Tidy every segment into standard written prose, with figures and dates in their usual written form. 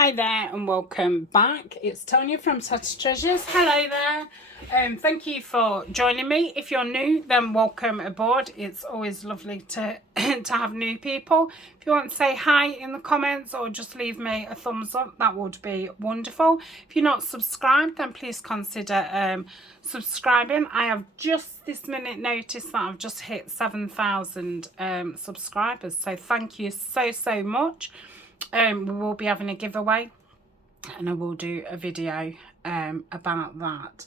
Hi there and welcome back. It's Tania from Tatty Treasures. Hello there. Thank you for joining me. If you're new, then welcome aboard. It's always lovely to to have new people. If you want to say hi in the comments or just leave me a thumbs up, that would be wonderful. If you're not subscribed, then please consider subscribing. I have just this minute noticed that I've just hit 7,000 subscribers. So thank you so much. We will be having a giveaway and I will do a video about that.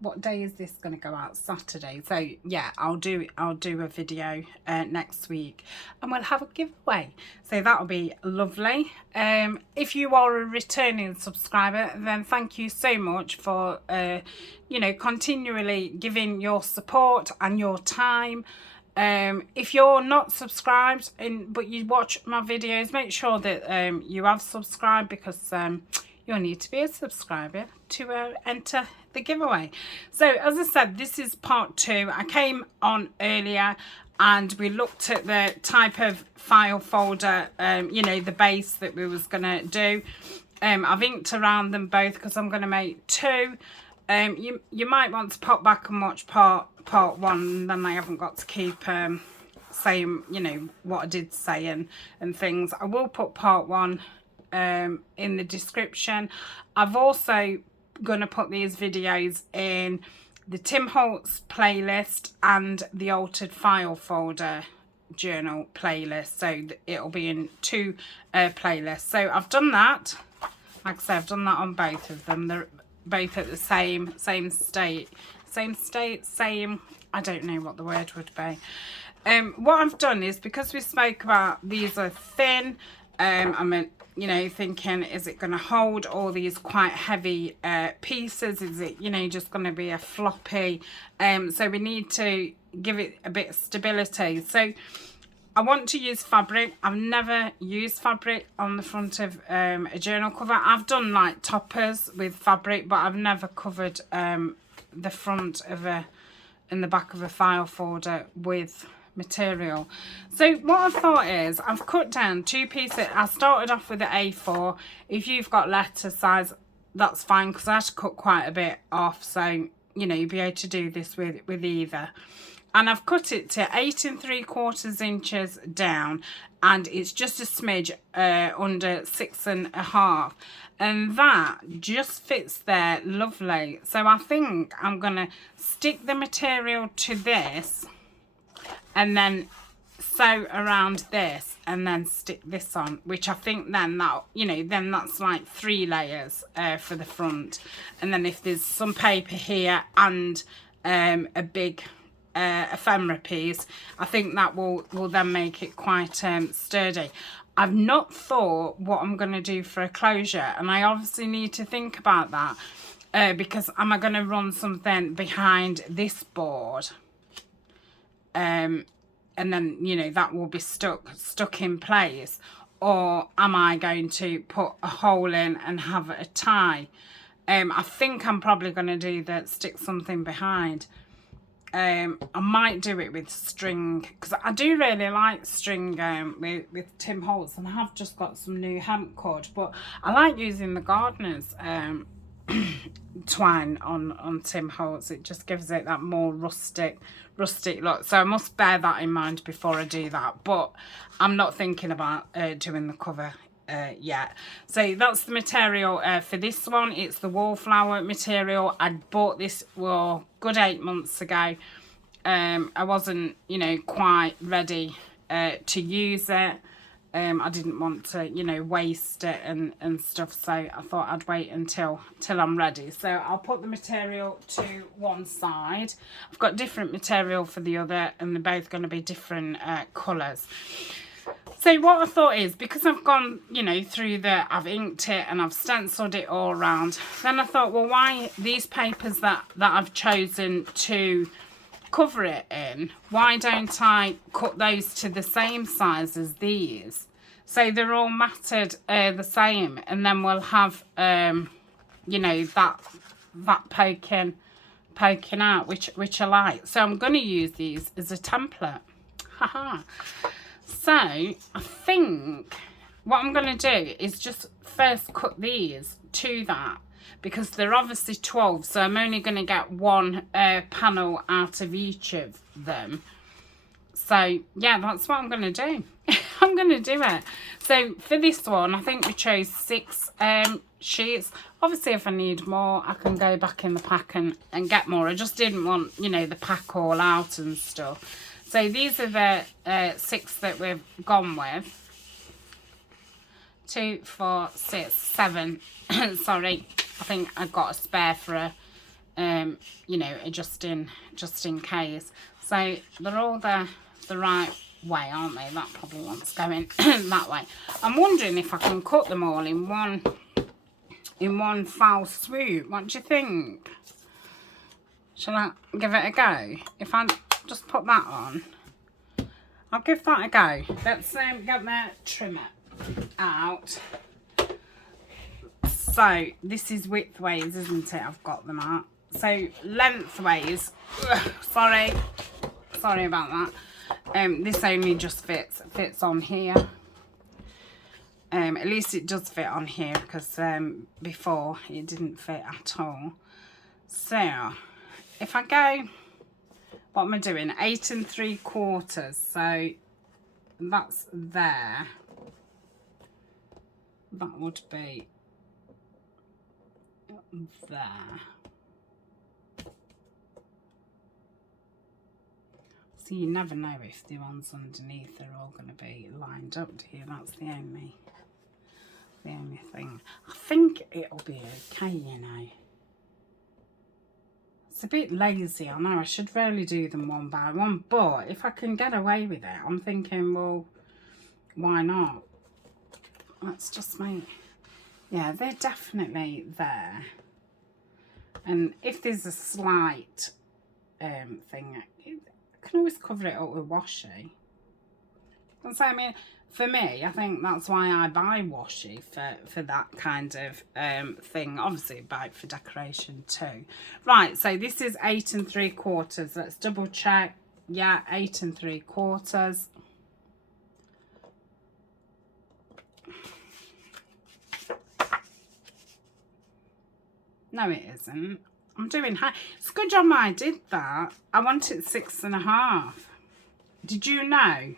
What day is this going to go out? Saturday. So yeah, I'll do a video next week and we'll have a giveaway, so that'll be lovely. If you are a returning subscriber, then thank you so much for you know, continually giving your support and your time. If you're not subscribed but you watch my videos, make sure that you have subscribed, because you'll need to be a subscriber to enter the giveaway. So as I said, this is part 2. I came on earlier and we looked at the type of file folder, you know, the base that we was going to do. I've inked around them both because I'm going to make 2. You might want to pop back and watch part 1, then I haven't got to keep saying, you know, what I did say and things. I will put part 1 in the description. I've also gonna put these videos in the Tim Holtz playlist and the altered file folder journal playlist, so it'll be in 2 playlists. So I've done that. Like I said, I've done that on both of them. They're both at the same state, I don't know what the word would be. What I've done is, because we spoke about these are thin, I'm you know, thinking, is it going to hold all these quite heavy pieces? Is it, you know, just going to be a floppy? So we need to give it a bit of stability. So I want to use fabric. I've never used fabric on the front of a journal cover. I've done like toppers with fabric, but I've never covered the front of and the back of a file folder with material. So what I've thought is, I've cut down 2 pieces. I started off with the A4. If you've got letter size, that's fine, because I had to cut quite a bit off, so you know, you'll be able to do this with either. And I've cut it to 8 3/4 inches down, and it's just a smidge under 6 1/2, and that just fits there lovely. So I think I'm gonna stick the material to this and then sew around this and then stick this on, which I think then that, you know, then that's like 3 layers for the front. And then if there's some paper here and a big ephemera piece, I think that will then make it quite sturdy. I've not thought what I'm going to do for a closure, and I obviously need to think about that, because am I going to run something behind this board, and then, you know, that will be stuck in place, or am I going to put a hole in and have a tie? I think I'm probably going to do that, stick something behind. I might do it with string, because I do really like string with Tim Holtz, and I have just got some new hemp cord, but I like using the gardener's twine on Tim Holtz. It just gives it that more rustic look, so I must bear that in mind before I do that. But I'm not thinking about doing the cover yet. So that's the material for this one. It's the wallflower material. I bought this, well, good 8 months ago. I wasn't, you know, quite ready to use it. I didn't want to, you know, waste it and stuff, so I thought I'd wait until I'm ready. So I'll put the material to one side. I've got different material for the other, and they're both going to be different colours. So what I thought is, because I've gone, you know, through I've inked it and I've stenciled it all around, then I thought, well, why these papers that I've chosen to cover it in, why don't I cut those to the same size as these, so they're all matted the same, and then we'll have you know, that poking out, which I like. So I'm going to use these as a template. Haha. So I think what I'm going to do is just first cut these to that, because they're obviously 12, so I'm only going to get one panel out of each of them. So yeah, that's what I'm going to do. I'm going to do it. So for this one, I think we chose 6 sheets. Obviously, if I need more, I can go back in the pack and get more. I just didn't want, you know, the pack all out and stuff. So these are the 6 that we've gone with. 2, 4, 6, 7. Sorry, I think I've got a spare for a, you know, just in case. So they're all the right way, aren't they? That probably wants going that way. I'm wondering if I can cut them all in one foul swoop. What do you think? Shall I give it a go? If I just put that on, I'll give that a go. Let's get the trimmer out. So this is widthways, isn't it? I've got them at. So lengthways, sorry about that. This only just fits on here. At least it does fit on here, because before it didn't fit at all. So if I go, what am I doing? 8 3/4. So that's there. That would be there. So you never know if the ones underneath are all going to be lined up, do you? That's the only thing. I think it'll be okay, you know. It's a bit lazy, I know. I should really do them one by one, but if I can get away with it, I'm thinking, well, why not? Let's just make... Yeah, they're definitely there. And if there's a slight thing, I can always cover it up with washi. That's what I mean. For me, I think that's why I buy washi, for that kind of thing. Obviously, buy it for decoration too. Right, so this is 8 3/4. Let's double check. Yeah, 8 3/4. No, it isn't. I'm doing high. It's a good job I did that. I wanted 6 1/2. Did you know?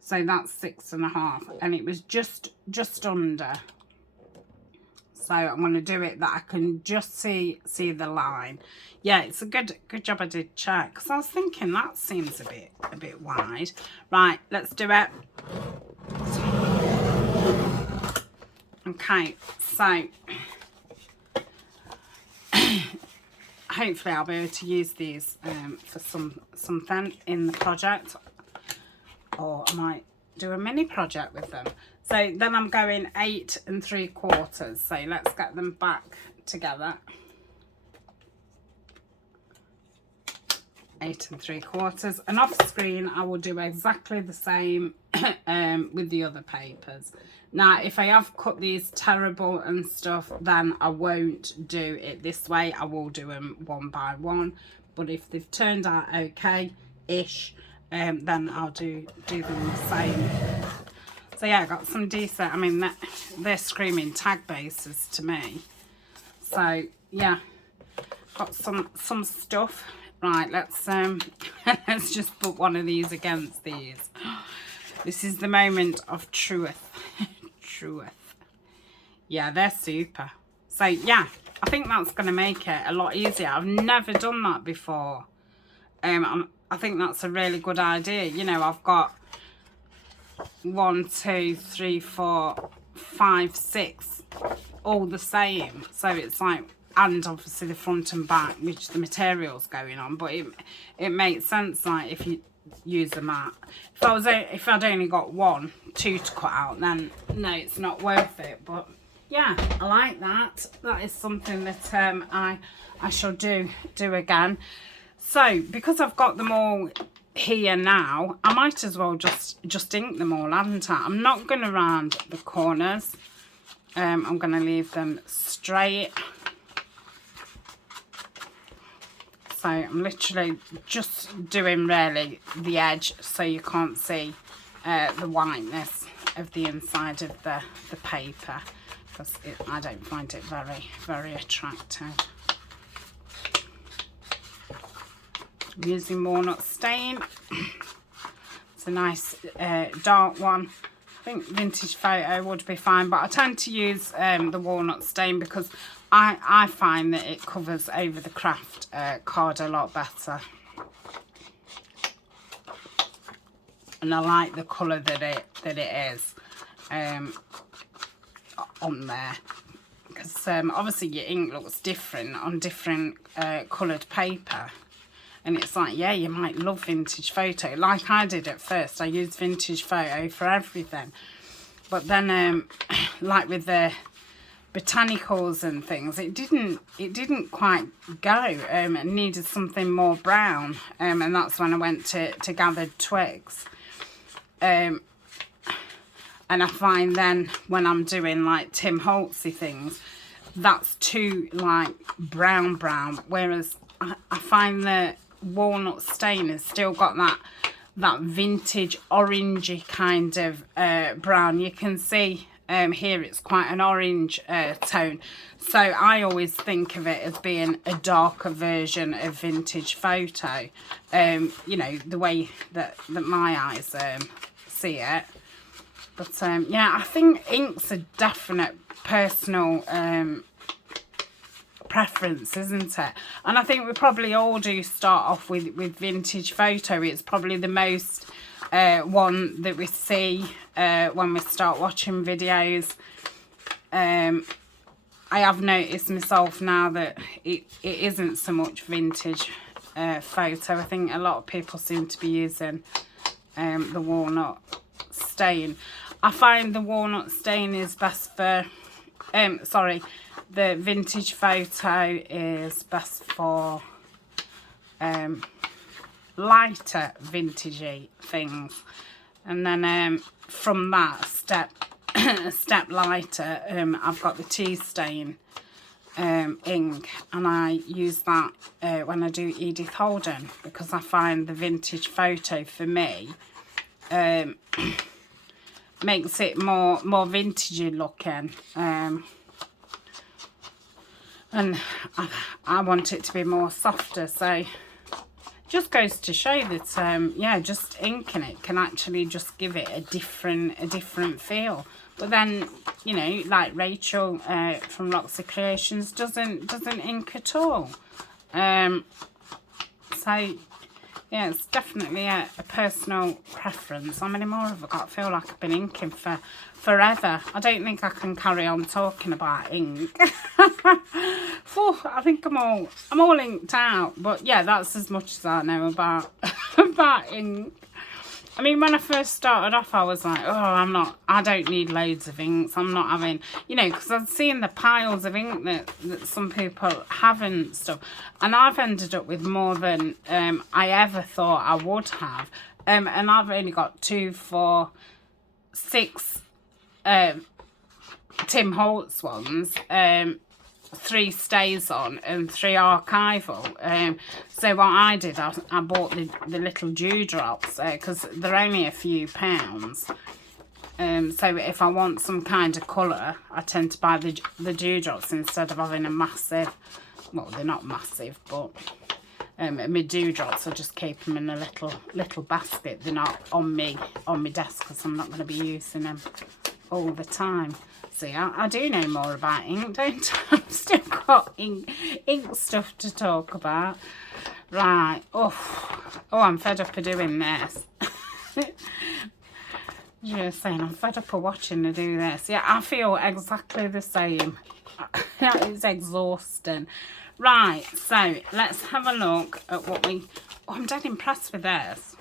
So that's 6 1/2, and it was just under. So I'm going to do it that I can just see the line. Yeah, it's a good job I did check, because I was thinking that seems a bit wide. Right, let's do it. Okay, so hopefully I'll be able to use these for something in the project, or I might do a mini project with them. So then I'm going 8 3/4. So let's get them back together. 8 3/4, and off screen I will do exactly the same with the other papers. Now if I have cut these terrible and stuff, then I won't do it this way. I will do them one by one, but if they've turned out okay-ish, then I'll do them the same. So yeah, I got some decent, I mean, they're screaming tag bases to me. So yeah, got some stuff. Right, let's let's just put one of these against these. This is the moment of truth. Truth. Yeah, they're super. So yeah, I think that's going to make it a lot easier. I've never done that before. I think that's a really good idea. You know, I've got 1 2 3 4 5 6 all the same. So it's like, and obviously the front and back, which the material's going on, but it makes sense, like, if you use the mat. If I'd only got 1 2 to cut out, then no, it's not worth it. But yeah, I like that. That is something that I shall do again. So because I've got them all here now, I might as well just ink them all, hadn't I? I'm not going to round the corners. I'm going to leave them straight. So I'm literally just doing really the edge, so you can't see the whiteness of the inside of the paper, because I don't find it very, very attractive. I'm using walnut stain. It's a nice dark one. I think vintage photo would be fine, but I tend to use the walnut stain because I find that it covers over the craft card a lot better. And I like the colour that it is on there. Because obviously your ink looks different on different coloured paper. And it's like, yeah, you might love vintage photo. Like I did at first. I used vintage photo for everything. But then, like with the botanicals and things, it didn't quite go. It needed something more brown. And that's when I went to Gathered Twigs. And I find then when I'm doing like Tim Holtzy things, that's too like brown. Whereas I find that walnut stain has still got that vintage orangey kind of brown. You can see here it's quite an orange tone, so I always think of it as being a darker version of vintage photo, you know, the way that my eyes see it. But yeah, I think ink's a definite personal preference, isn't it? And I think we probably all do start off with vintage photo. It's probably the most one that we see when we start watching videos. I have noticed myself now that it isn't so much vintage photo. I think a lot of people seem to be using the walnut stain. I find the walnut stain is best for sorry, the vintage photo is best for lighter vintagey things, and then from that a step lighter, I've got the tea stain ink, and I use that when I do Edith Holden, because I find the vintage photo for me makes it more vintagey looking, and I want it to be more softer. So just goes to show that yeah, just inking it can actually just give it a different feel. But then, you know, like Rachel from Loxy Creations doesn't ink at all. So yeah, it's definitely a personal preference. How many more have I got? I feel like I've been inking for forever. I don't think I can carry on talking about ink. Phew, I think I'm all inked out. But yeah, that's as much as I know about about ink. I mean, when I first started off, I was like, oh, I don't need loads of inks. I'm not having, you know, because I've seen the piles of ink that some people have and stuff. And I've ended up with more than I ever thought I would have. And I've only got 2, 4, 6 Tim Holtz ones. 3 stays on and 3 archival. So what I did, I bought the little dewdrops because they're only a few pounds. So if I want some kind of colour, I tend to buy the dewdrops instead of having a massive, well, they're not massive, but my dewdrops, I just keep them in a little basket. They're not on me desk because I'm not going to be using them all the time. See, I do know more about ink, don't I? I've still got ink stuff to talk about. Right. Oh, I'm fed up of doing this. Just saying, I'm fed up of watching her do this. Yeah, I feel exactly the same. It's exhausting. Right, so let's have a look at what we... Oh, I'm dead impressed with this.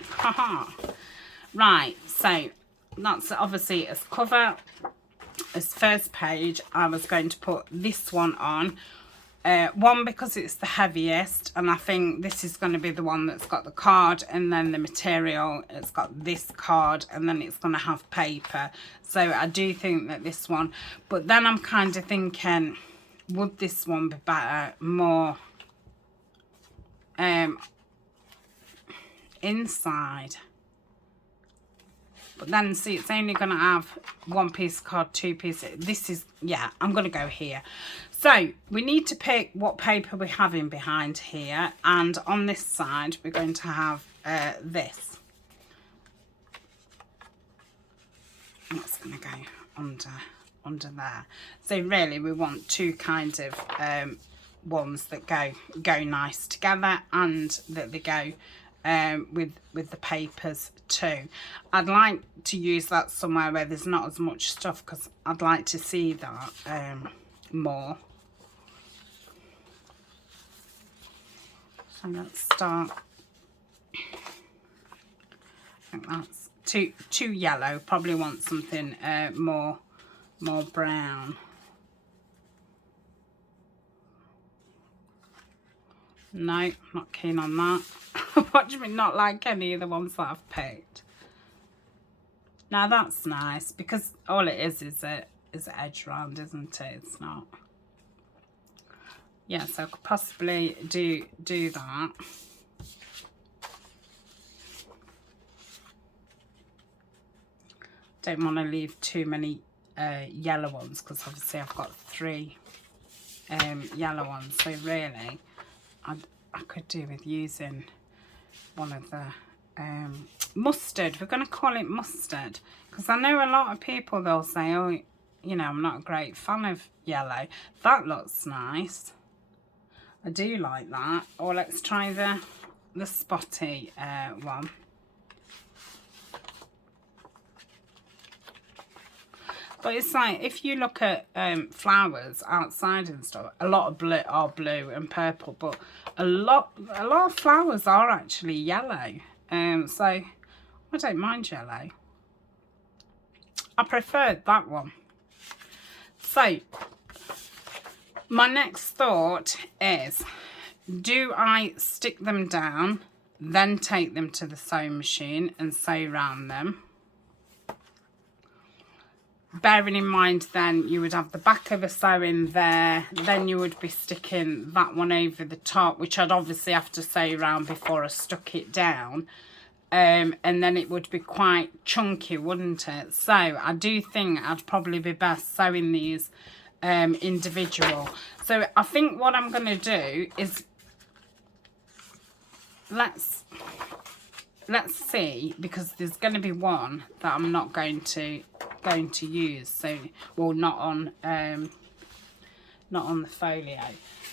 Haha. Right, so... that's obviously as cover. As first page, I was going to put this one on. One, because it's the heaviest, and I think this is going to be the one that's got the card and then the material. It's got this card and then it's going to have paper. So I do think that this one, but then I'm kind of thinking, would this one be better, more inside? But then, see, it's only going to have 1 piece of card, 2 pieces. This is, yeah, I'm going to go here. So, we need to pick what paper we're having behind here. And on this side, we're going to have this. That's going to go under there. So, really, we want 2 kinds of ones that go nice together, and that they go with the papers too. I'd like to use that somewhere where there's not as much stuff, because I'd like to see that more. So let's start. I think that's too yellow. Probably want something more brown. No, not keen on that. What do you mean, not like any of the ones that I've picked? Now that's nice, because all it is an edge round, isn't it? It's not. Yeah, so I could possibly do that. Don't want to leave too many yellow ones, because obviously I've got 3 yellow ones. So really, I could do with using one of the mustard. We're going to call it mustard, because I know a lot of people, they'll say, oh, you know, I'm not a great fan of yellow. That looks nice. I do like that. Or let's try the spotty one. But it's like, if you look at flowers outside and stuff, a lot of blue are blue and purple, but a lot of flowers are actually yellow. So I don't mind yellow. I prefer that one. So my next thought is, do I stick them down, then take them to the sewing machine and sew around them? Bearing in mind, then you would have the back of a sewing there, then you would be sticking that one over the top, which I'd obviously have to sew around before I stuck it down, and then it would be quite chunky, wouldn't it? So I do think I'd probably be best sewing these individual. So I think what I'm going to do is, let's see, because there's going to be one that I'm not going to use. So, well, not on the folio.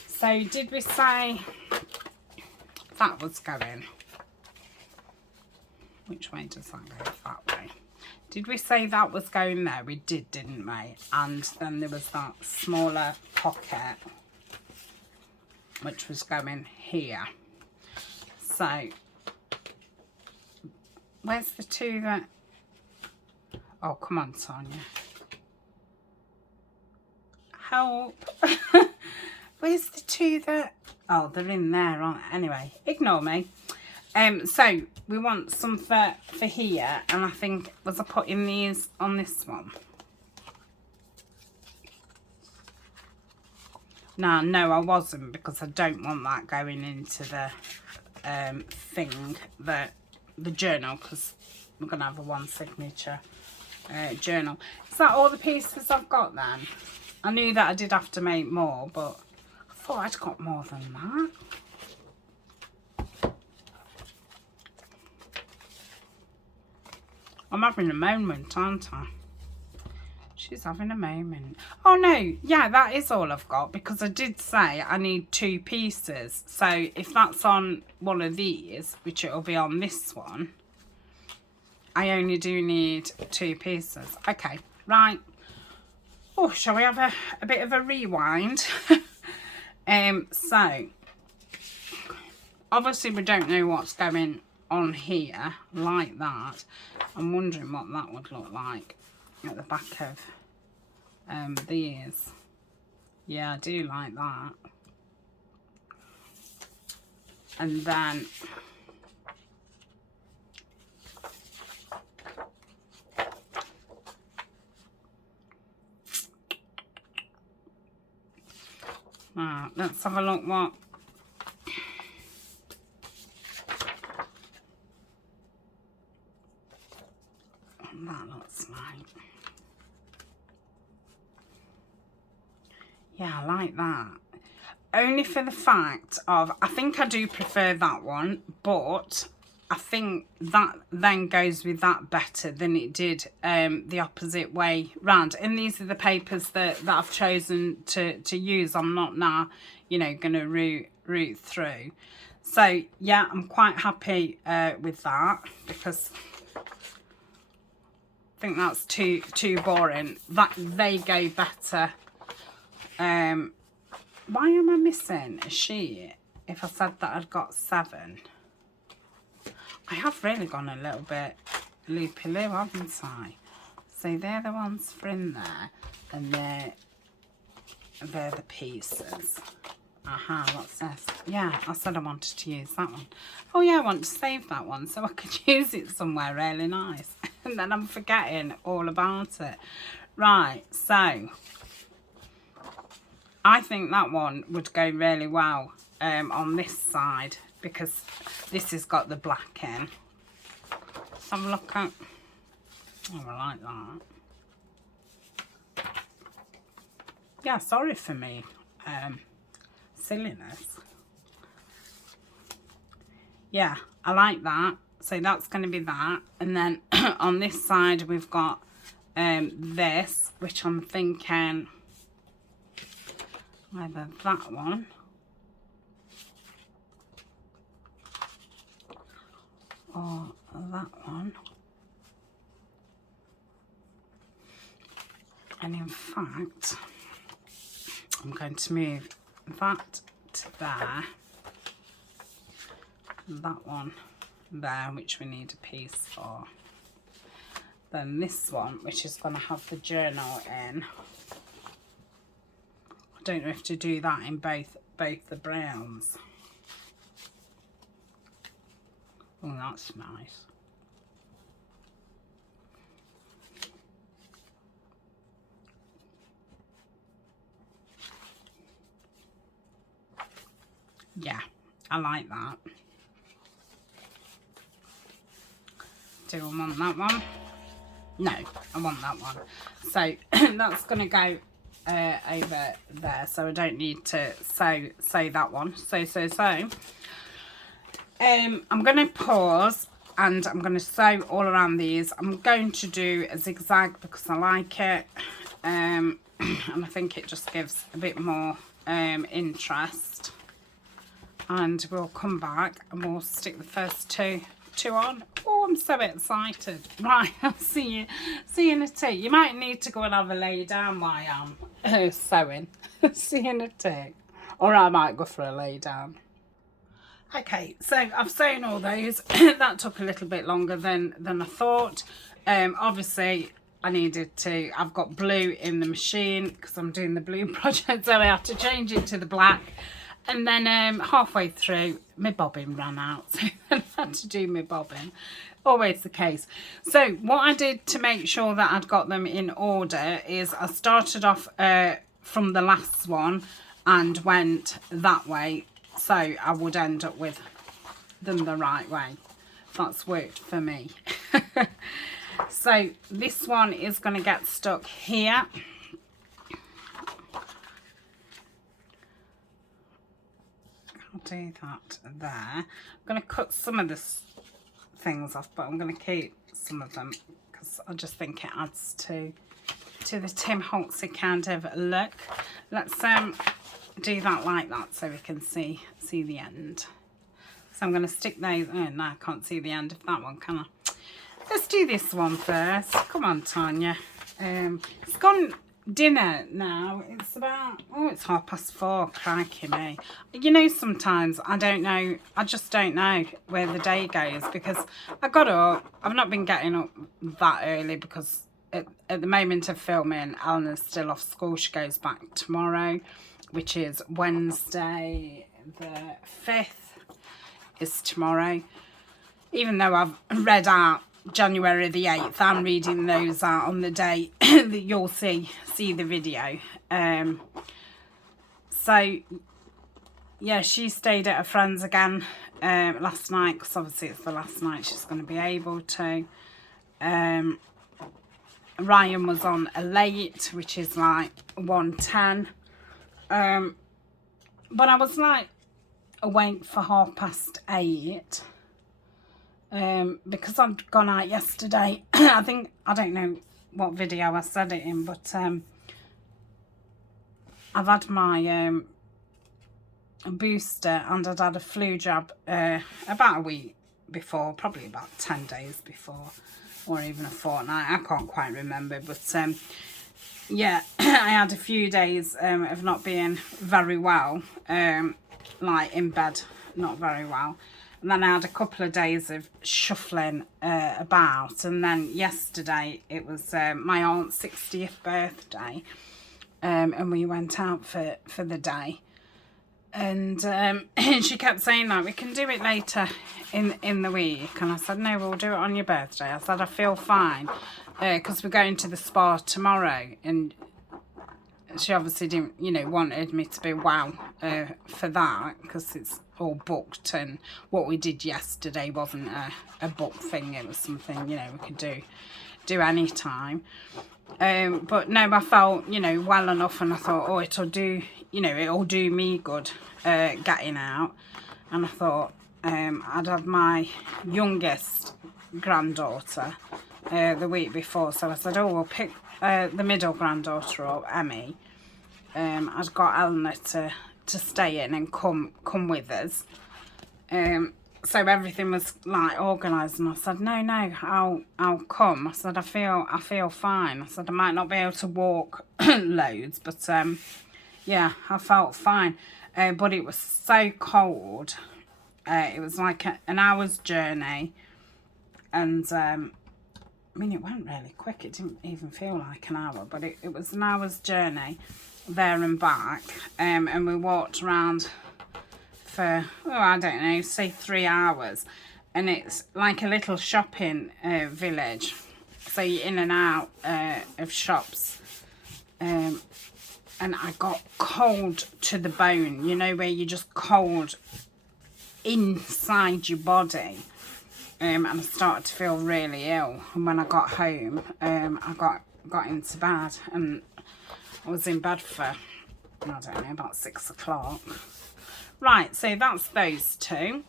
So did we say that was going? Which way does that go? That way. Did we say that was going there? We did, didn't we? And then there was that smaller pocket, which was going here. So where's the 2 that... Oh, come on, Tania. Help. Where's the 2 that... Oh, they're in there, aren't they? Anyway, ignore me. So we want some for here, and I think, was I putting these on this one? No, I wasn't, because I don't want that going into the thing, the journal, because we're going to have a 1 signature journal. Is that all the pieces I've got then? I knew that I did have to make more, but I thought I'd got more than that. I'm having a moment, aren't I? She's having a moment. Oh no, yeah, that is all I've got, because I did say I need 2 pieces. So if that's on one of these, which it'll be on this one, I only do need 2 pieces. Okay, right. Oh, shall we have a bit of a rewind? So obviously we don't know what's going on here like that. I'm wondering what that would look like at the back of these. Yeah, I do like that. And then let's have a look what that looks like. Yeah, I like that. Only for the fact of, I think I do prefer that one, but I think that then goes with that better than it did the opposite way round. And these are the papers that I've chosen to use. I'm not now, you know, going to root through. So, yeah, I'm quite happy with that, because I think that's too boring. That they go better. Why am I missing a sheet if I said that I'd got 7? I have really gone a little bit loopy-loo, haven't I? So they're the ones for in there, and they're the pieces. Aha, what's this? Yeah, I said I wanted to use that one. Oh yeah, I want to save that one so I could use it somewhere really nice. And then I'm forgetting all about it. Right, so I think that one would go really well on this side, because this has got the black in. Let's have a look at. Oh, I like that. Yeah, sorry for me silliness. Yeah, I like that. So that's going to be that. And then on this side we've got this, which I'm thinking either that one or that one. And in fact, I'm going to move that to there, that one there, which we need a piece for. Then this one, which is going to have the journal in. I don't know if to do that in both the browns. Oh, that's nice. Yeah, I like that. Do I want that one? No, I want that one. So that's going to go over there. So I don't need to sew that one. So. I'm going to pause and I'm going to sew all around these. I'm going to do a zigzag because I like it. And I think it just gives a bit more interest. And we'll come back and we'll stick the first two on. Oh, I'm so excited. Right, I'll see you in a tick. You might need to go and have a lay down while I'm sewing. See you in a tick. Or I might go for a lay down. Okay, so I've sewn all those. That took a little bit longer than I thought. Obviously I needed to, I've got blue in the machine because I'm doing the blue project, so I have to change it to the black. And then halfway through, my bobbin ran out, so I had to do my bobbin. Always the case. So what I did to make sure that I'd got them in order is I started off from the last one and went that way, so I would end up with them the right way. That's worked for me. So this one is going to get stuck here. I'll do that there. I'm going to cut some of the things off, but I'm going to keep some of them because I just think it adds to the Tim Holtz kind of look. Let's do that like that so we can see the end. So I'm going to stick those. Oh no, I can't see the end of that one, can I? Let's do this one first. Come on, Tania. It's gone dinner now. It's about, oh, it's 4:30. Crikey me. You know, sometimes I don't know. I just don't know where the day goes because I got up. I've not been getting up that early because at the moment of filming, Eleanor's still off school. She goes back tomorrow, which is Wednesday the 5th is tomorrow. Even though I've read out January the 8th, I'm reading those out on the day that you'll see the video. So yeah, she stayed at her friend's again last night because obviously it's the last night she's going to be able to. Ryan was on a late, which is like 1:10. But I was like awake for 8:30. Because I'd gone out yesterday. I don't know what video I said it in, but I've had my booster and I'd had a flu jab about a week before, probably about 10 days before, or even a fortnight. I can't quite remember, but yeah, I had a few days of not being very well, like in bed, not very well. And then I had a couple of days of shuffling about. And then yesterday, it was my aunt's 60th birthday. And we went out for the day. And she kept saying, like, we can do it later in the week. And I said, no, we'll do it on your birthday. I said, I feel fine. Because we're going to the spa tomorrow. And she obviously didn't, you know, wanted me to be well for that. Because it's all booked, and what we did yesterday wasn't a book thing. It was something, you know, we could do any time. But no, I felt, you know, well enough, and I thought, oh, it'll do, you know, it'll do me good getting out. And I thought I'd had my youngest granddaughter the week before, so I said, oh, we'll pick the middle granddaughter up, Emmy. I'd got Eleanor to stay in and come with us. So everything was like organised, and I said, no, I'll come. I said, I feel fine. I said, I might not be able to walk loads, but yeah, I felt fine. But it was so cold. It was like an hour's journey, and I mean, it went really quick. It didn't even feel like an hour, but it was an hour's journey there and back. And we walked around for, oh, I don't know, say 3 hours. And it's like a little shopping village. So you're in and out of shops. And I got cold to the bone, you know, where you're just cold inside your body. And I started to feel really ill. And when I got home, I got into bed, and I was in bed for, I don't know, about 6 o'clock. Right, so that's those two.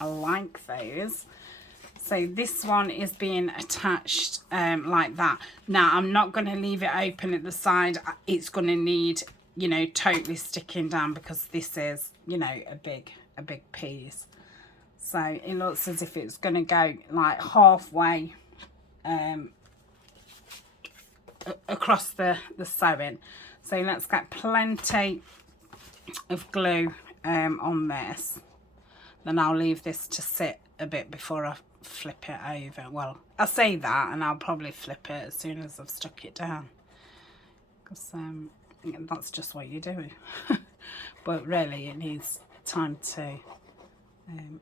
I like those. So this one is being attached like that. Now, I'm not going to leave it open at the side. It's going to need, you know, totally sticking down, because this is, you know, a big piece. So it looks as if it's going to go like halfway across the sewing. So let's get plenty of glue on this. Then I'll leave this to sit a bit before I flip it over. Well, I say that, and I'll probably flip it as soon as I've stuck it down, because that's just what you do. But really, it needs time to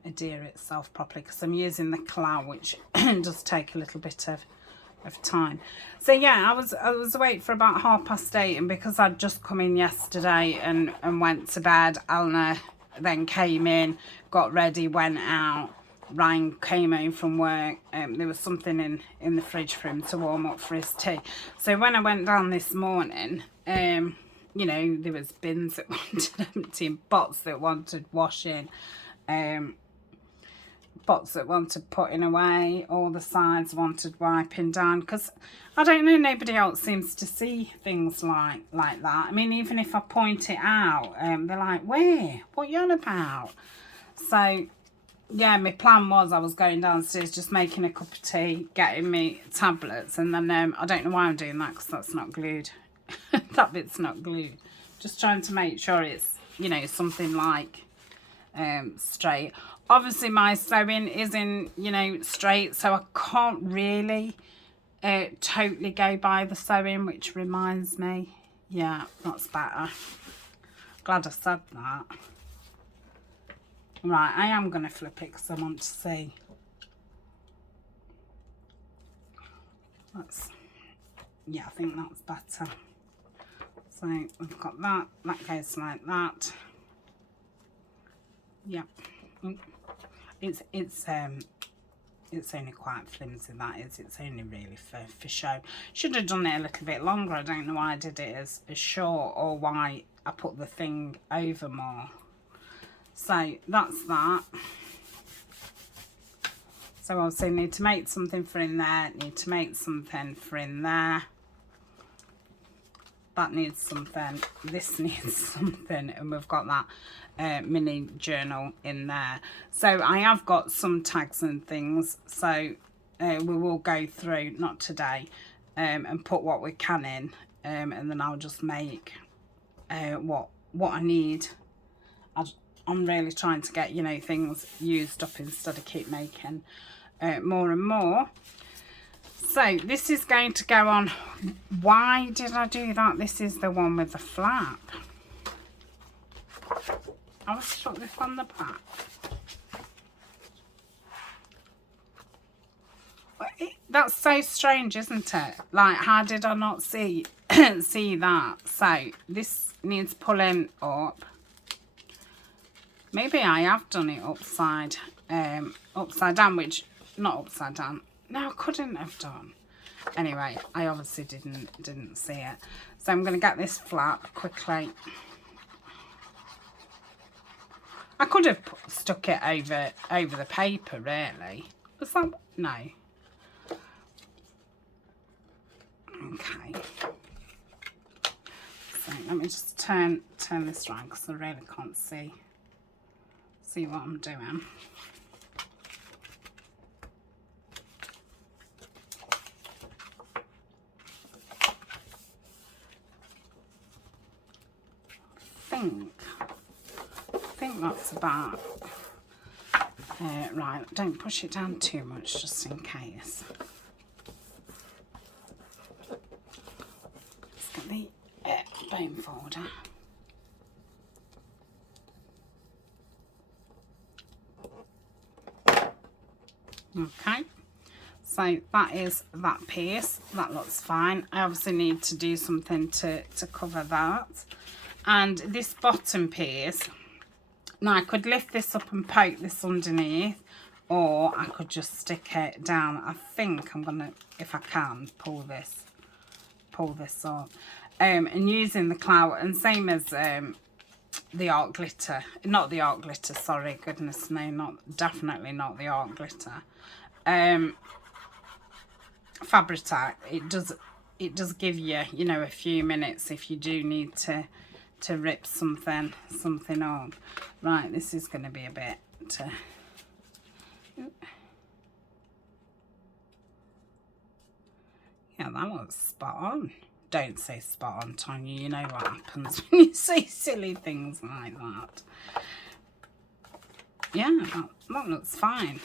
adhere itself properly, because I'm using the clout, which does take a little bit of time. So yeah, I was awake for about 8:30, and because I'd just come in yesterday and went to bed, Eleanor then came in, got ready, went out. Ryan came home from work. There was something in the fridge for him to warm up for his tea. So when I went down this morning, you know, there was bins that wanted emptying, pots that wanted washing, pots that wanted putting away, all the sides wanted wiping down, because I don't know, nobody else seems to see things like that. I mean, even if I point it out, they're like, where? What you on about? So yeah, my plan was I was going downstairs, just making a cup of tea, getting me tablets, and then I don't know why I'm doing that, because that's not glued. That bit's not glued. Just trying to make sure it's, you know, something like straight. Obviously my sewing isn't, you know, straight, so I can't really totally go by the sewing, which reminds me, yeah, that's better. Glad I said that. Right, I am going to flip it because I want to see. Yeah, I think that's better. So we've got that goes like that. Yeah. It's it's only quite flimsy, that is. It's only really for show. Should have done it a little bit longer. I don't know why I did it as short, or why I put the thing over more. So that's that. So obviously need to make something for in there, need to make something for in there. That needs something, this needs something, and we've got that mini journal in there. So I have got some tags and things, so we will go through, not today, and put what we can in, and then I'll just make what I need. I'm really trying to get, you know, things used up instead of keep making more and more. So this is going to go on. Why did I do that? This is the one with the flap. I was stuck this on the back. That's so strange, isn't it? Like, how did I not see see that? So this needs pulling up. Maybe I have done it upside down, which not upside down. No, I couldn't have done. Anyway, I obviously didn't see it. So I'm going to get this flap quickly. I could have stuck it over the paper, really. Was that? No. Okay. So let me just turn this around because I really can't see what I'm doing. I think that's about right. Don't push it down too much, just in case. Let's get the bone folder. Okay, so that is that piece. That looks fine. I obviously need to do something to cover that. And this bottom piece, now I could lift this up and poke this underneath, or I could just stick it down. I think I'm gonna, if I can, pull this up. And using the clout, and same as the art glitter, not the art glitter, sorry, goodness no, definitely not the art glitter. Fabri-Tac, it does give you, you know, a few minutes if you do need to rip something up. Right, this is going to be a bit yeah, that looks spot on. Don't say spot on, Tanya, you know what happens when you say silly things like that. Yeah, that looks fine.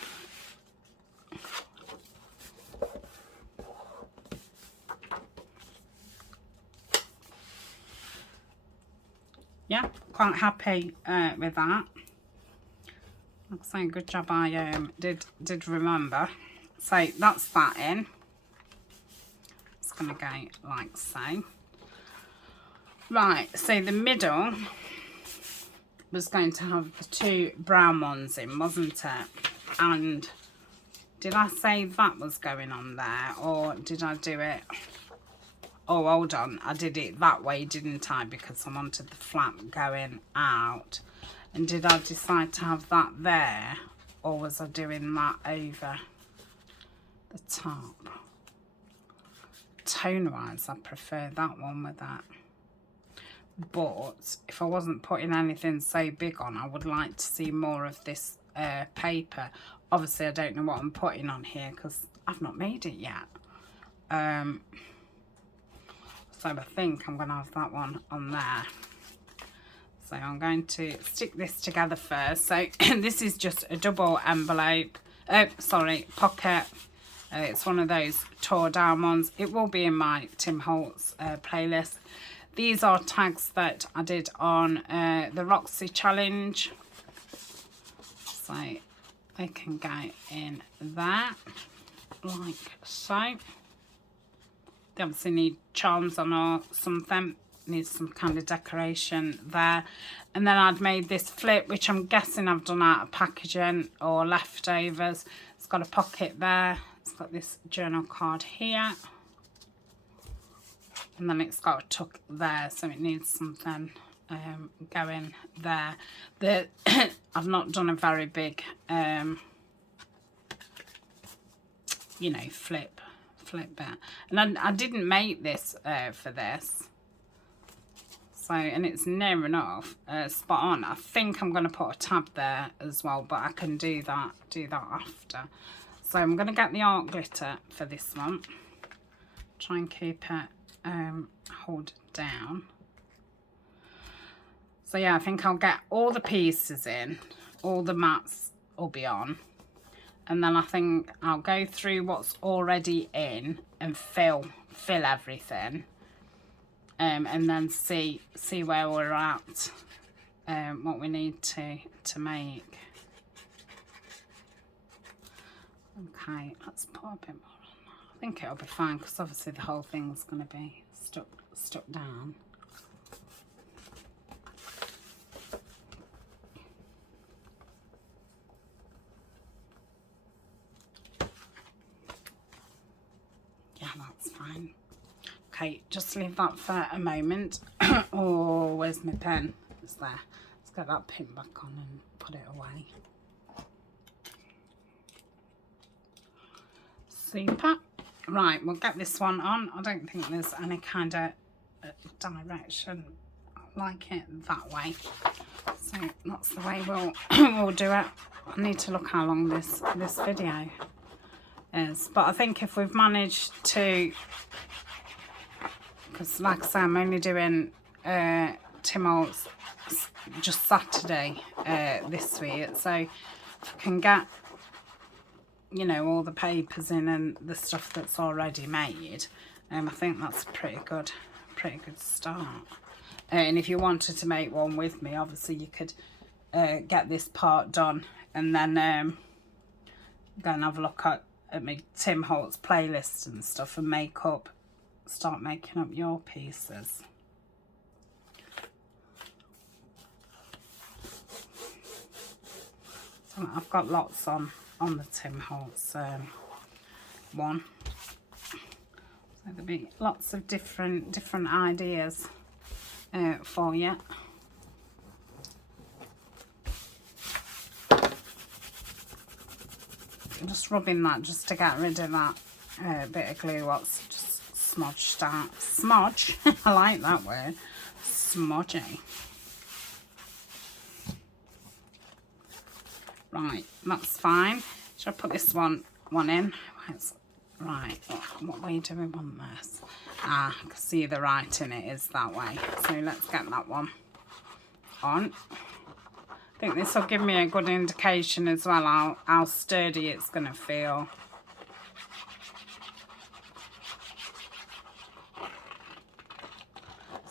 Yeah, quite happy with that. Like I say, good job I did remember. So that's that in. It's going to go like so. Right, so the middle was going to have the two brown ones in, wasn't it? And did I say that was going on there, or did I do it? Oh, hold on, I did it that way, didn't I? Because I wanted the flap going out. And did I decide to have that there, or was I doing that over the top? Tone-wise, I prefer that one with that. But if I wasn't putting anything so big on, I would like to see more of this paper. Obviously, I don't know what I'm putting on here because I've not made it yet. So I think I'm going to have that one on there. So I'm going to stick this together first. So this is just a double envelope. Pocket. It's one of those tore down ones. It will be in my Tim Holtz playlist. These are tags that I did on the Roxy challenge. So they can go in there like so. They obviously need charms on or something. Needs some kind of decoration there. And then I'd made this flip, which I'm guessing I've done out of packaging or leftovers. It's got a pocket there. It's got this journal card here. And then it's got a tuck there, so it needs something going there. I've not done a very big, you know, flip bit. And I didn't make this for this. So, and it's near enough spot on. I think I'm going to put a tab there as well, but I can do that after. So I'm going to get the art glitter for this one. Try and keep it hold down. So yeah, I think I'll get all the pieces in, all the mats will be on, and then I think I'll go through what's already in and fill everything, and then see where we're at, what we need to make. Okay, let's put a bit more on. I think it'll be fine because obviously the whole thing's going to be stuck down. Yeah, that's fine. Okay, just leave that for a moment. Oh, where's my pen? It's there. Let's get that pin back on and put it away. Super. Right, we'll get this one on. I don't think there's any kind of direction. I like it that way. So that's the way we'll do it. I need to look how long this video is. But I think if we've managed to, because like I say, I'm only doing Tim Holtz just Saturday this week. So if I can get, you know, all the papers in and the stuff that's already made, I think that's a pretty good start. And if you wanted to make one with me, obviously you could get this part done and then go and have a look at my Tim Holtz playlist and stuff and start making up your pieces. So I've got lots on the Tim Holtz one. So there'll be lots of different ideas for you. I'm just rubbing that just to get rid of that bit of glue what's just smudged out. Smudge, I like that word. Smudgy. Right, that's fine. Should I put this one in? Right, what way do we want this? I can see the writing, it is that way. So let's get that one on. I think this will give me a good indication as well how sturdy it's going to feel.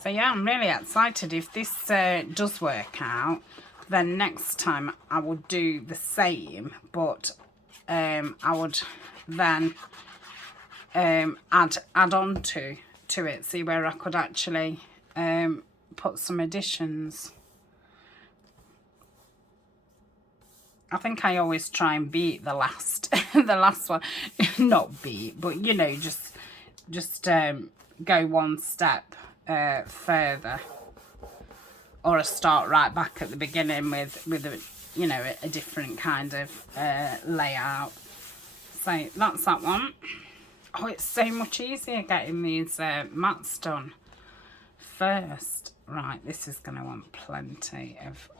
So yeah, I'm really excited. If this does work out, then next time I would do the same, but I would then add on to it, see where I could actually put some additions. I think I always try and beat the last one. Not beat, but you know, just go one step further, or I start right back at the beginning with a, you know, a different kind of layout. So that's that one. Oh, it's so much easier getting these mats done first. Right, this is going to want plenty of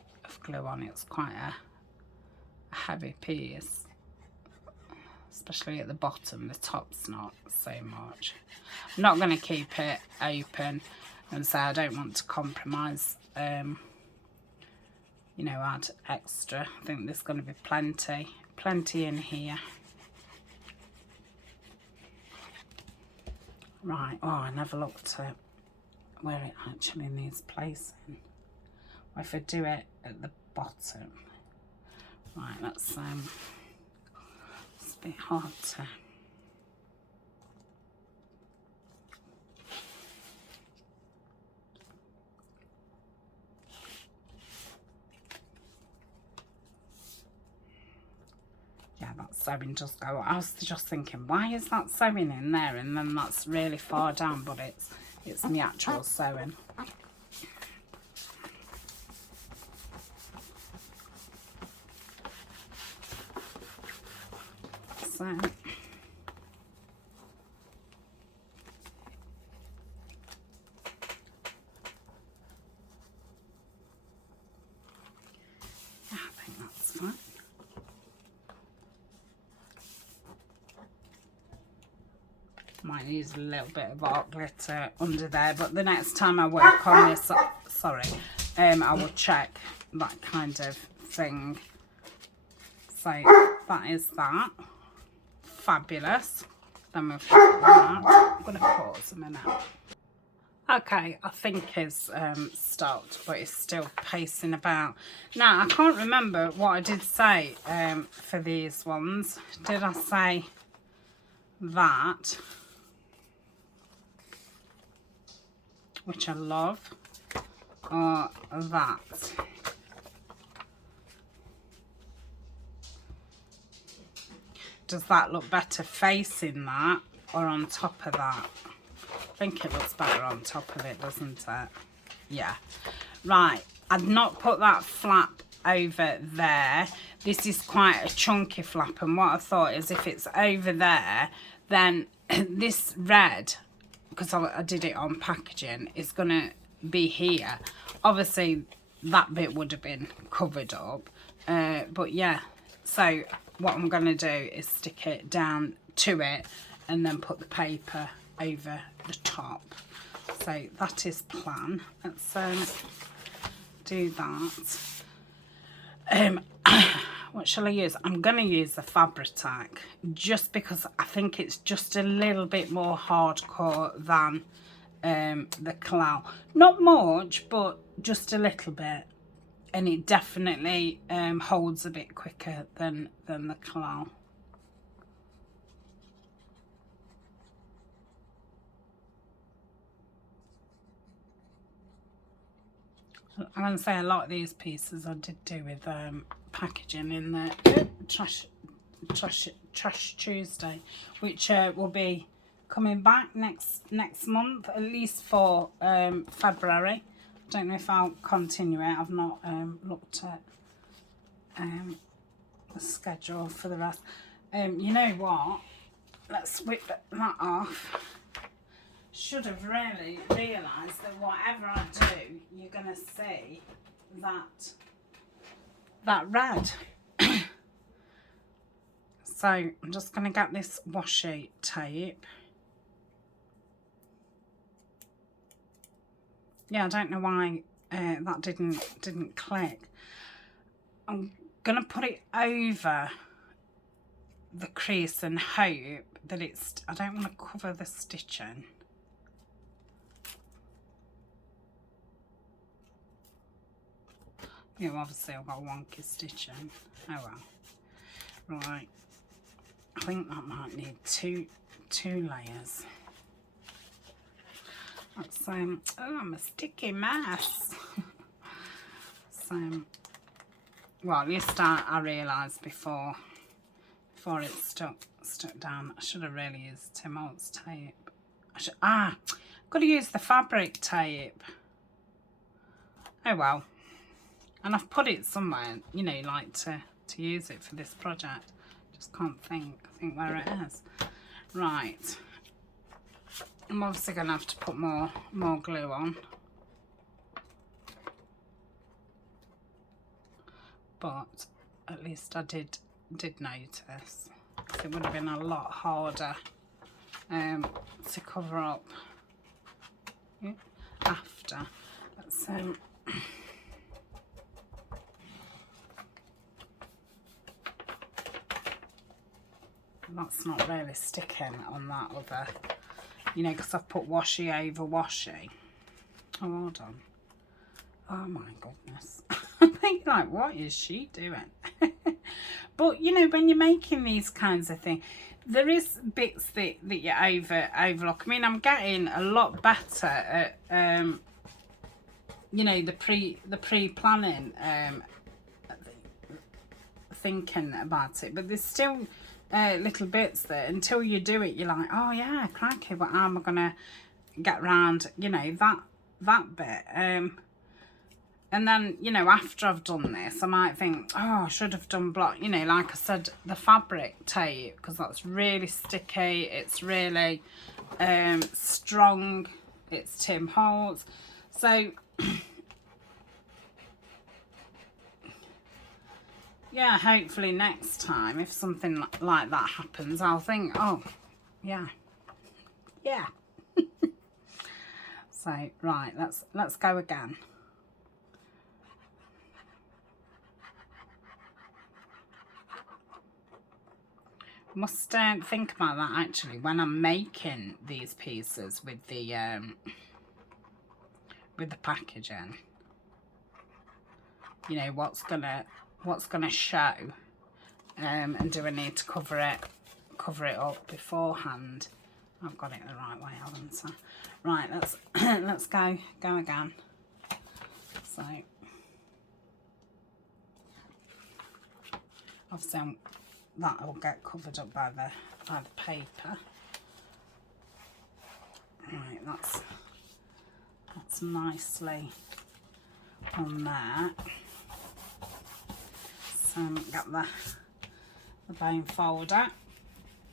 glue on it. It's quite a heavy piece, especially at the bottom. The top's not so much. I'm not going to keep it open and say I don't want to compromise, you know, add extra. I think there's going to be plenty in here. Right, oh, I never looked at where it actually needs placing. Or if I do it at the bottom. Right, that's it's a bit hard to. Yeah, that's sewing does go. I was just thinking, why is that sewing in there? And then that's really far down, but it's my actual sewing. So yeah, I think that's fine. Might use a little bit of art glitter under there, but the next time I work on this, sorry, I will check that kind of thing. So that is that. Fabulous. Then we've got that. I'm going to pause a minute. Okay, I think it's stopped, but it's still pacing about. Now, I can't remember what I did say for these ones. Did I say that, which I love, or that? Does that look better facing that or on top of that? I think it looks better on top of it, doesn't it? Yeah. Right, I've not put that flap over there. This is quite a chunky flap, and what I thought is if it's over there, then this red, because I did it on packaging, is going to be here. Obviously, that bit would have been covered up. But yeah, so what I'm going to do is stick it down to it and then put the paper over the top. So that is plan. Let's do that. What shall I use? I'm going to use the Fabri-Tac just because I think it's just a little bit more hardcore than the Collal. Not much, but just a little bit. And it definitely holds a bit quicker than the Collal. I'm going to say a lot of these pieces I did do with packaging in the Trash Tuesday, which will be coming back next month, at least for February. I don't know if I'll continue it. I've not looked at the schedule for the rest. You know what? Let's whip that off. Should have really realised that whatever I do, you're going to see that red. So I'm just going to get this washi tape. Yeah, I don't know why that didn't click. I'm going to put it over the crease and hope that it's, I don't want to cover the stitching. Yeah, well, obviously I've got wonky stitching. Oh well. Right. I think that might need two layers. That's oh, I'm a sticky mess. So, well, at least I realised before it stuck down. I should have really used Tim Holtz tape. I've got to use the fabric tape. Oh well. And I've put it somewhere, you know, like to use it for this project. Just can't think where it is. Right. I'm obviously going to have to put more glue on. But at least I did notice. It would have been a lot harder to cover up after. Let's that's not really sticking on that other, you know, because I've put washi over washi. Oh, hold on. Oh my goodness. I think like, what is she doing? But you know, when you're making these kinds of things, there is bits that you overlook. I mean, I'm getting a lot better at you know, the pre-planning, thinking about it, but there's still little bits that until you do it, you're like, oh yeah, crikey, but how am I going to get around, you know, that bit? And then, you know, after I've done this, I might think, oh, I should have done block, you know, like I said, the fabric tape, because that's really sticky. It's really strong. It's Tim Holtz. So, yeah, hopefully next time, if something like that happens, I'll think, oh, yeah. Yeah. So, right, let's go again. Must think about that actually when I'm making these pieces with the packaging. You know, what's gonna show, and do I need to cover it up beforehand? I've got it the right way, haven't I? Right, let's go again. So obviously that will get covered up by the paper. Right, that's nicely on there. So get the bone folder.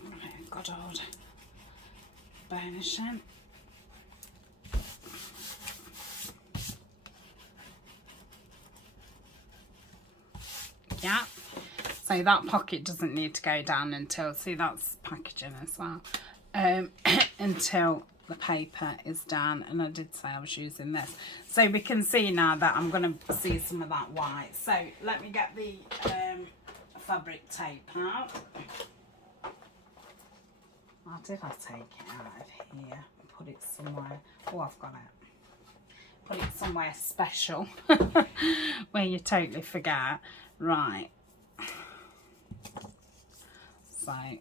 Right, good old burnishing. Yeah. So that pocket doesn't need to go down until, see, that's packaging as well, until the paper is down. And I did say I was using this. So we can see now that I'm going to see some of that white. So let me get the fabric tape out. Oh, did I take it out of here and put it somewhere? Oh, I've got it. Put it somewhere special where you totally forget. Right. So I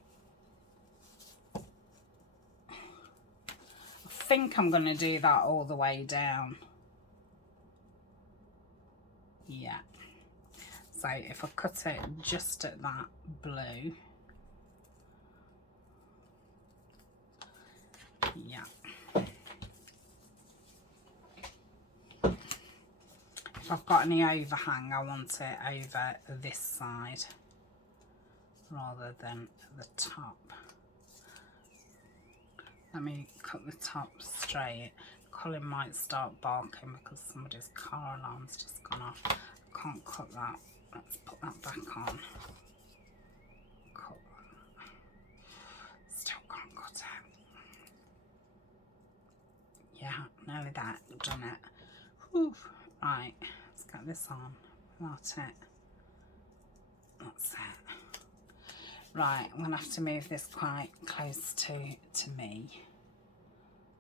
think I'm going to do that all the way down. Yeah. So if I cut it just at that blue. Yeah. If I've got any overhang, I want it over this side rather than the top. Let me cut the top straight. Colin might start barking because somebody's car alarm's just gone off. I can't cut that. Let's put that back on. Cut that. Still can't cut it. Yeah, nearly that. Done it. Whew. Right, let's get this on. That's it. That's it. Right, I'm going to have to move this quite close to me.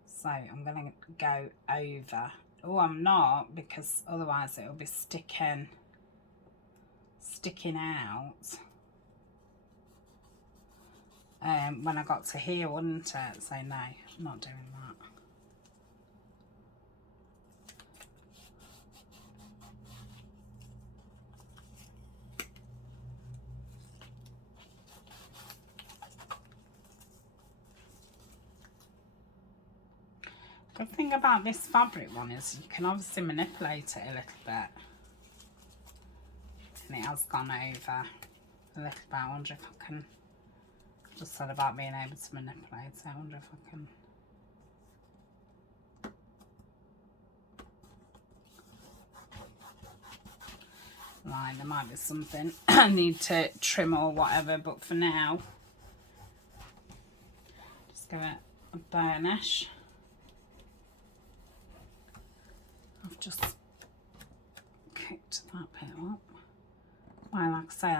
So I'm going to go over. Oh, I'm not, because otherwise it'll be sticking out when I got to here, wouldn't it? So no, I'm not doing that. Good thing about this fabric one is you can obviously manipulate it a little bit. And it has gone over a little bit. I wonder if I can, just said about being able to manipulate it. I wonder if I can. Right, there might be something I need to trim or whatever, but for now, just give it a burnish. I've just kicked that bit up. Well, like I say,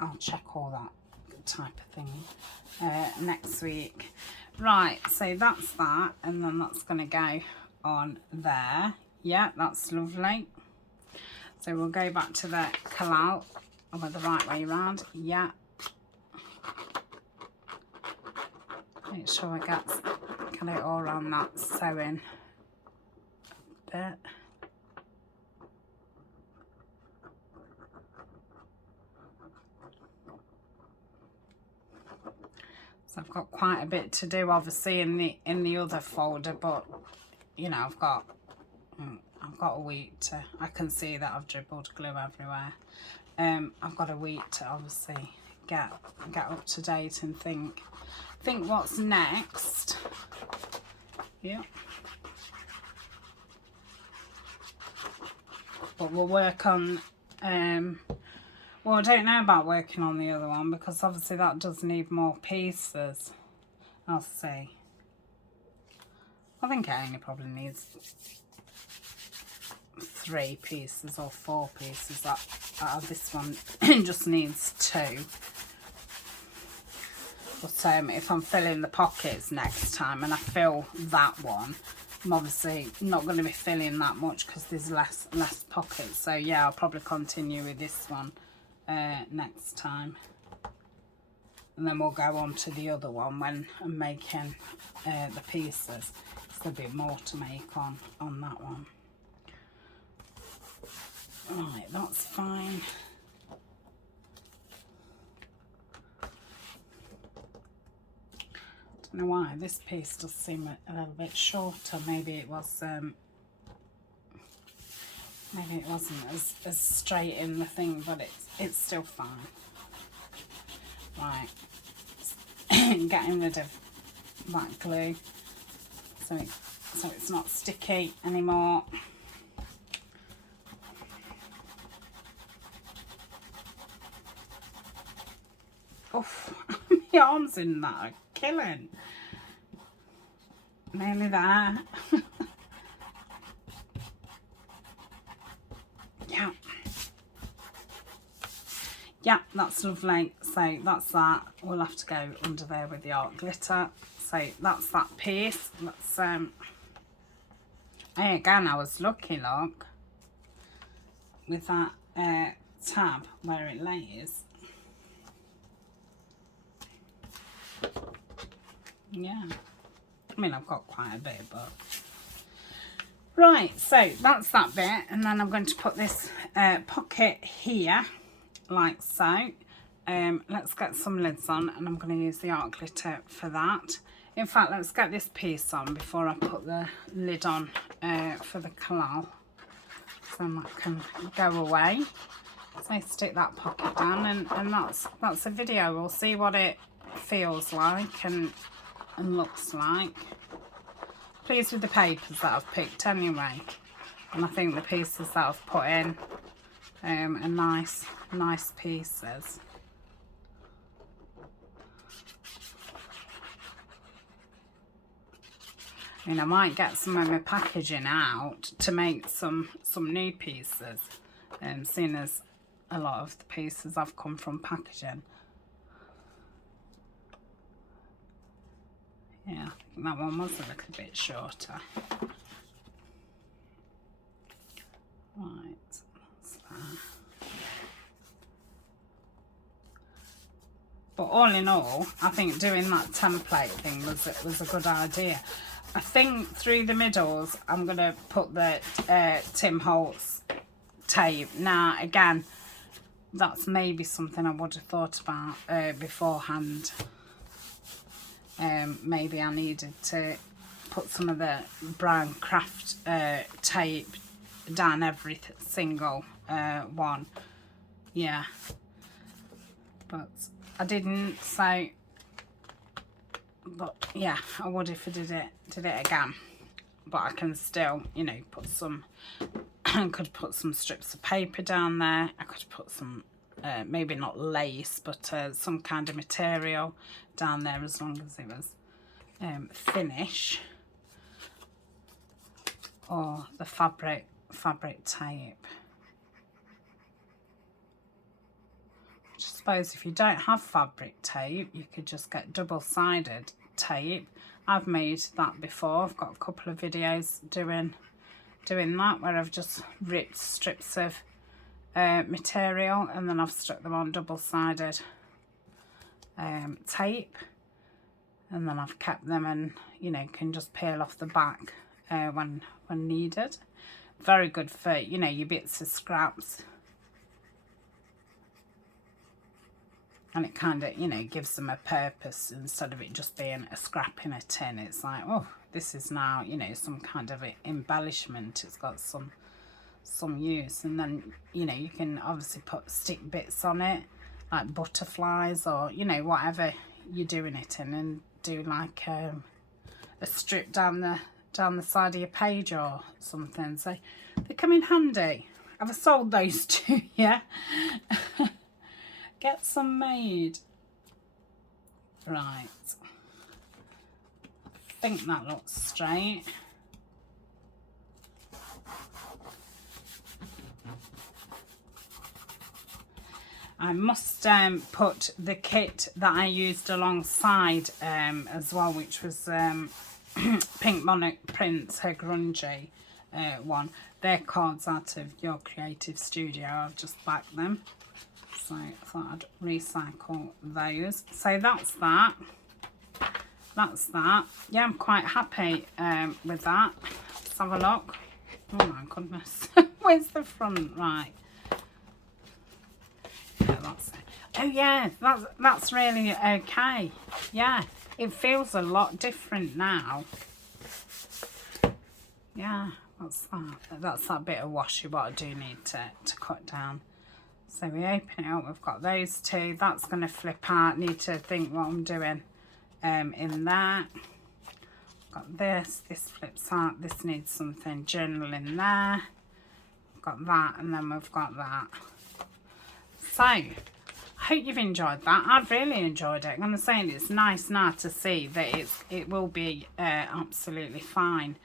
I'll check all that type of thing next week. Right, so that's that, and then that's going to go on there. Yeah, that's lovely. So we'll go back to the collal, or the right way around. Yeah. Make sure I get it all around that sewing bit. So I've got quite a bit to do, obviously, in the other folder, but you know, I've got a week to. I can see that I've dribbled glue everywhere. I've got a week to obviously get up to date and think what's next. Yeah. But we'll work on. Well, I don't know about working on the other one because obviously that does need more pieces. I'll see. I think it only probably needs 3 pieces or 4 pieces. This one just needs 2. But if I'm filling the pockets next time and I fill that one, I'm obviously not going to be filling that much because there's less pockets. So yeah, I'll probably continue with this one next time. And then we'll go on to the other one when I'm making the pieces. There's a bit more to make on that one. Right, that's fine. Don't know why this piece does seem a little bit shorter. Maybe it was maybe it wasn't as straight in the thing, but it's still fine. Right, getting rid of that glue so it's not sticky anymore. Oof, my arms in that are killing. Nearly there. Yeah. Yeah, that's lovely. So that's that. We'll have to go under there with the art glitter. So that's that piece. Let's again, I was lucky, look, with that tab where it lays. Yeah, I mean, I've got quite a bit, but right, so that's that bit, and then I'm going to put this pocket here like so. Let's get some lids on, and I'm going to use the art glitter for that. In fact, let's get this piece on before I put the lid on for the collal, so that can go away. So stick that pocket down, and that's a video. We'll see what it feels like and looks like. Pleased with the papers that I've picked anyway, and I think the pieces that I've put in are nice pieces. I mean, I might get some of my packaging out to make some new pieces, seeing as a lot of the pieces have come from packaging. Yeah, I think that one was a little bit shorter. Right, that's that. But all in all, I think doing that template thing was a good idea. I think through the middles, I'm going to put the Tim Holtz tape. Now, again, that's maybe something I would have thought about beforehand. Maybe I needed to put some of the brown craft tape down every single one. Yeah, but I didn't, so, but yeah, I would if I did it again. But I can still, you know, put some, I could put some strips of paper down there. I could put some maybe not lace, but some kind of material down there, as long as it was finish, or the fabric tape. I suppose if you don't have fabric tape, you could just get double-sided tape. I've made that before. I've got a couple of videos doing that, where I've just ripped strips of material and then I've stuck them on double-sided tape, and then I've kept them, and you know, can just peel off the back when needed. Very good for, you know, your bits of scraps. And it kind of, you know, gives them a purpose instead of it just being a scrap in a tin. It's like, oh, this is now, you know, some kind of embellishment. It's got some use. And then, you know, you can obviously stick bits on it, like butterflies or, you know, whatever you're doing it in, and do like a strip down the side of your page or something. So they come in handy. I've sold those to you. Get some made. Right. I think that looks straight. I must put the kit that I used alongside as well, which was Pink Monarch Prints, her grungy one. They're cards out of Your Creative Studio. I've just backed them. So I thought I'd recycle those. So that's that. That's that. Yeah, I'm quite happy with that. Let's have a look. Oh my goodness. Where's the front? Right. Yeah, that's it. Oh yeah, that's really okay. Yeah, it feels a lot different now. Yeah, that's that. That's that bit of washi what I do need to cut down. So we open it up, we've got those two. That's going to flip out. Need to think what I'm doing in that. Got this flips out. This needs something journal in there. Got that, and then we've got that. So, I hope you've enjoyed that. I've really enjoyed it. I'm saying it's nice now to see that it will be absolutely fine.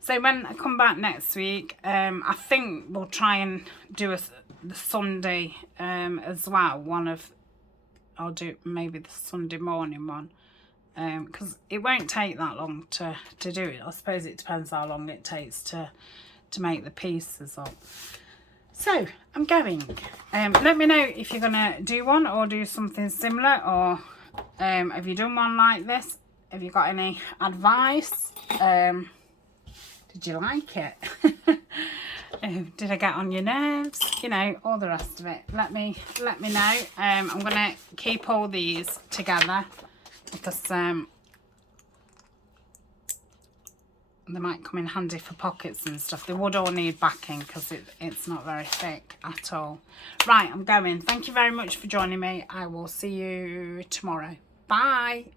So when I come back next week, I think we'll try and do the Sunday as well. I'll do maybe the Sunday morning one, because it won't take that long to do it. I suppose it depends how long it takes to make the pieces up. So I'm going. Let me know if you're gonna do one or do something similar, or have you done one like this? Have you got any advice? Did you like it? Did I get on your nerves? You know, all the rest of it. Let me know. I'm gonna keep all these together because they might come in handy for pockets and stuff. They would all need backing because it's not very thick at all. Right, I'm going. Thank you very much for joining me. I will see you tomorrow. Bye.